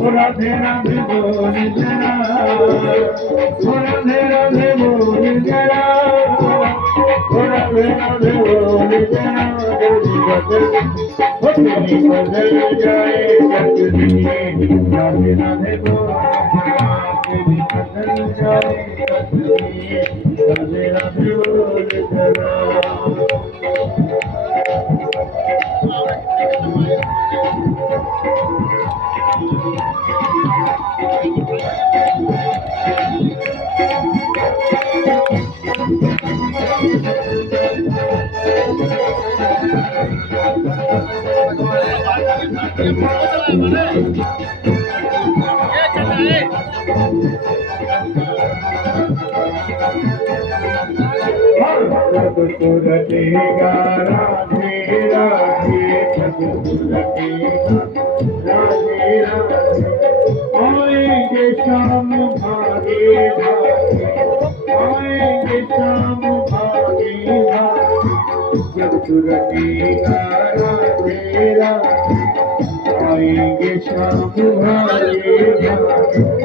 राधे राधे बोल जरा, राधे राधे बोल जरा, राधे राधे बोल जरा, तेरी बदल जाए तकदीर, राधे राधे बोल जरा, तेरी बदल जाए तकदीर, राधे राधे बोल जरा। रटेगा राधे राधे, रटेगा राधे राधे, आएंगे शाम भागे भागे, आएंगे शाम भागे भागे, जब तू रटेगा राधे राधे, आएंगे शाम भागे भागे।